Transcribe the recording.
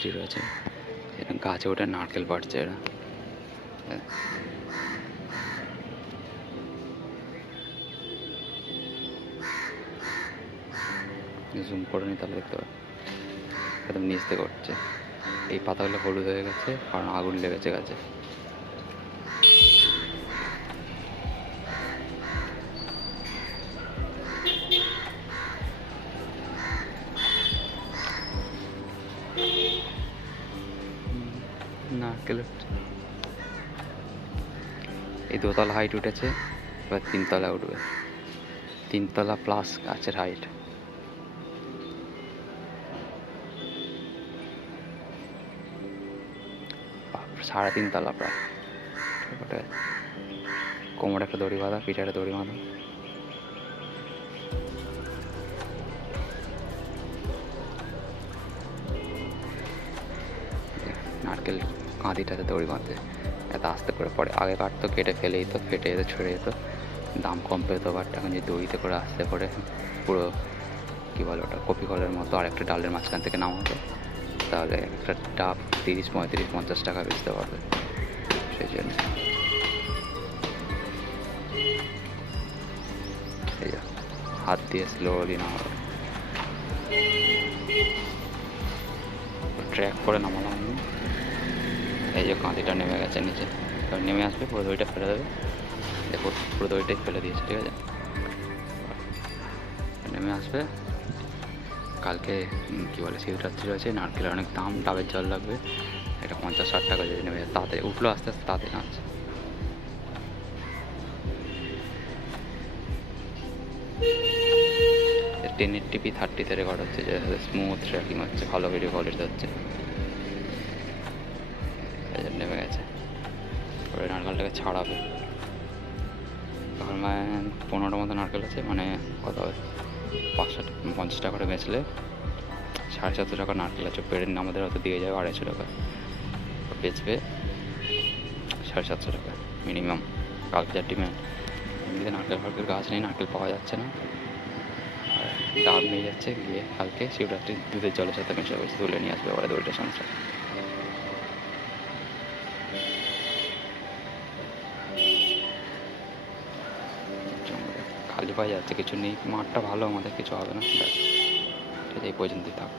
শিবরাত্রি রয়েছে, গাছে ওঠে নারকেল পাড়ছে এরা। জুম করে নি তাহলে দেখতে পাবে, একদম নিচ থেকে উঠছে। এই পাতাগুলো হলুদ হয়ে গেছে কারণ আগুন লেগেছে গাছে। নারকেল এই দোতলা হাইট উঠেছে, এবার তিনতলা উঠবে, তিনতলা প্লাস গাছের হাইট। 3.5 তলা প্রায়। ওটা কোমরে একটা দড়ি বাঁধা, পিঠে একটা দড়ি বাঁধা। নারকেল কাঁদিটাতে দড়ি বাঁধতে এত আস্তে করে পড়ে। আগে কাটতো, কেটে ফেলে দিত, ফেটে যেত, ছড়ে যেত, দাম কম পেত। বাট এখন যে দড়িতে করে আস্তে করে পুরো কী বলে ওটা, কপি কলের মতো আরেকটা ডালের মাঝখান থেকে নামাতো, তাহলে একটা ডাব 30, 35, 50 টাকা বেচতে পারবে। সেই জন্য এই হাত দিয়ে স্লোলি নামাবে, ট্র্যাক করে নামালাম আমি। এই যে কাঁদিটা নেমে গেছে নিচে, এবার নেমে আসবে, পুরো দড়িটা ফেলে দেবে। দেখো পুরো দড়িটাই ফেলে দিয়েছে, ঠিক আছে। নেমে আসবে। কালকে কী বলে শিবরাত্রি রয়েছে, নারকেলের অনেক দাম, ডাবের জল লাগবে, এটা 50-60 টাকা যদি নেমে যায়। তাড়াতাড়ি উঠলো, আস্তে আস্তে তাড়াতাড়ি নামছে। টেনের টিপি 30-তে রেকর্ড হচ্ছে, যে স্মুথ ট্র্যাকিং হচ্ছে, ভালো ভিডিও কোয়ালিটি হচ্ছে। নেমে গেছে, ওই নারকেলটাকে ছাড়াবে। এখন 15টা মতো নারকেল আছে, মানে কত হবে, 550 টাকা করে বেচলে 750 টাকা নারকেল আছে। পেড়ে আমাদের হয়তো দিয়ে যাবে 250 টাকা, বেচবে 750 টাকা মিনিমাম। কালকে যার ডিমে এমনিতে নারকেল গাছ নেই, নারকেল পাওয়া যাচ্ছে না, আর ডাব নিয়ে যাচ্ছে, গিয়ে কালকে শিবরাত্রি দুধের জলের সাথে মেশাবে, তুলে নিয়ে আসবে ওরা দড়িটা সংসার। খালি পায়ে যাচ্ছে, কিছু নেই, মাঠটা ভালো, আমাদের কিছু হবে না। ঠিক আছে, এই পর্যন্তই থাক।